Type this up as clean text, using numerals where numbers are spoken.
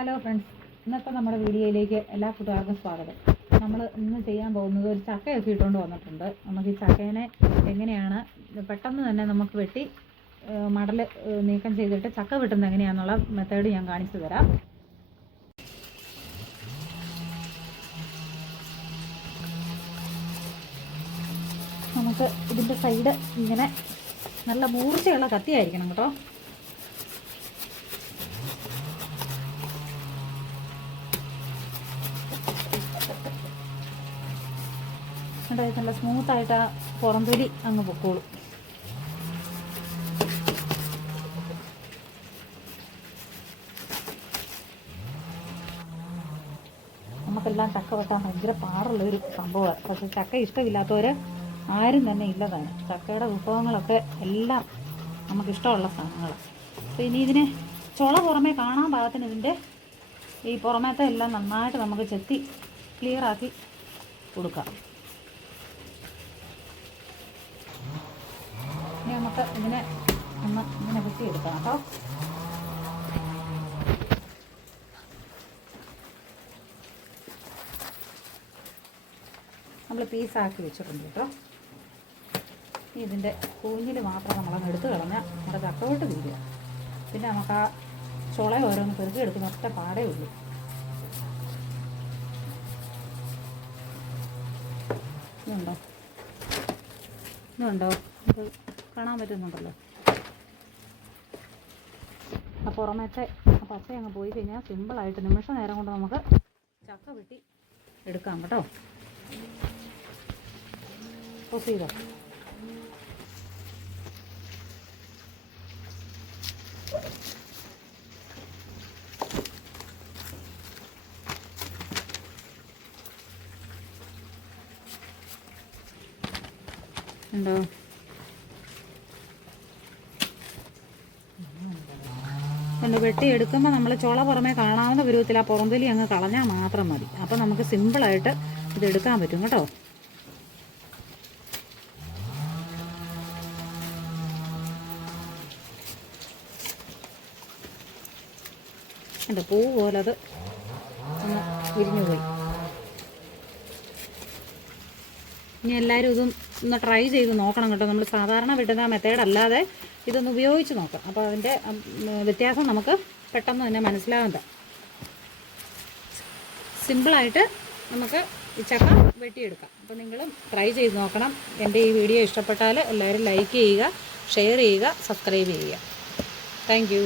Hello friends, ഇന്നത്തെ നമ്മുടെ വീഡിയോയിലേക്ക് എല്ലാ കൂട്ടുകാർക്കും സ്വാഗതം. നമ്മൾ ഇന്ന് ചെയ്യാൻ പോകുന്നത് ഒരു ചക്കയൊക്കെ ഇട്ടുകൊണ്ട് വന്നിട്ടുണ്ട്. നമുക്ക് ഈ ചക്കേനെ എങ്ങനെയാണ് പെട്ടെന്ന് തന്നെ നമുക്ക് വെട്ടി മടൽ നീക്കം ചെയ്തിട്ട് ചക്ക വെട്ടുന്നത് എങ്ങനെയാണെന്നുള്ള മെത്തേഡ് ഞാൻ കാണിച്ചു തരാം. നമുക്ക് ഇതിൻ്റെ സൈഡ് ഇങ്ങനെ നല്ല മൂർച്ചയുള്ള കത്തിയായിരിക്കണം കേട്ടോ. നല്ല സ്മൂത്തായിട്ട് ആ പുറംതൊലി അങ്ങ് പൊക്കോളും. നമുക്കെല്ലാം ചക്ക വെട്ടാൻ ഭയങ്കര പാടുള്ളൊരു സംഭവമാണ്. പക്ഷെ ചക്ക ഇഷ്ടമില്ലാത്തവർ ആരും തന്നെ ഇല്ലതാണ്. ചക്കയുടെ വിഭവങ്ങളൊക്കെ എല്ലാം നമുക്കിഷ്ടമുള്ള സാധനങ്ങളാണ്. അപ്പോൾ ഇനി ഇതിനെ ചുള പുറമേ കാണാൻ പാകത്തിന് ഇതിൻ്റെ ഈ പുറമേത്തെ എല്ലാം നന്നായിട്ട് നമുക്ക് ചെത്തി ക്ലിയറാക്കി കൊടുക്കാം. ഇനി നമുക്ക് ഇതിനെ ഒന്ന് ഇങ്ങനെ വെട്ടിയെടുക്കാം കേട്ടോ. നമ്മൾ പീസാക്കി വെച്ചിട്ടുണ്ട് കേട്ടോ. ഇതിൻ്റെ കൂഞ്ഞിൽ മാത്രം നമ്മളങ്ങ് എടുത്ത് കളഞ്ഞാൽ നമ്മുടെ ചക്കവെട്ട് തീരുക. പിന്നെ നമുക്ക് ആ ചുള ഓരോന്ന് പെറുക്കി എടുക്കുന്ന ഒറ്റ പാടേ ഉള്ളൂ. ഇതുണ്ടോ ഇത് കാണാൻ പറ്റുന്നുണ്ടല്ലോ. ആ പുറമേത്തെ ആ പച്ച അങ്ങ് പോയി കഴിഞ്ഞാൽ സിമ്പിളായിട്ട് നിമിഷ നേരം കൊണ്ട് നമുക്ക് ചക്ക വെട്ടി എടുക്കാം കേട്ടോ. പോസ് ചെയ്തോ. ഉണ്ടോ വെട്ടിയെടുക്കുമ്പോൾ നമ്മൾ ചുള പുറമേ കാണാവുന്ന പരുവത്തിൽ ആ പുറന്തൊലി അങ്ങ് കളഞ്ഞാൽ മാത്രം മതി. അപ്പോൾ നമുക്ക് സിമ്പിളായിട്ട് ഇത് എടുക്കാൻ പറ്റും കേട്ടോ. എൻ്റെ പൂ പോലെ അത് ഒന്ന് വിരിഞ്ഞു പോയി. ഇനി എല്ലാവരും ഇതും ഒന്ന് ട്രൈ ചെയ്ത് നോക്കണം കേട്ടോ. നമ്മൾ സാധാരണ വെട്ടുന്ന മെത്തേഡ് അല്ലാതെ ഇതൊന്ന് ഉപയോഗിച്ച് നോക്കാം. അപ്പോൾ അതിൻ്റെ വ്യത്യാസം നമുക്ക് പെട്ടെന്ന് തന്നെ മനസ്സിലാവുന്നത്. സിമ്പിളായിട്ട് നമുക്ക് ഈ ചക്ക വെട്ടിയെടുക്കാം. അപ്പോൾ നിങ്ങളും ട്രൈ ചെയ്ത് നോക്കണം. എൻ്റെ ഈ വീഡിയോ ഇഷ്ടപ്പെട്ടാൽ എല്ലാവരും ലൈക്ക് ചെയ്യുക, ഷെയർ ചെയ്യുക, സബ്സ്ക്രൈബ് ചെയ്യുക. Thank you.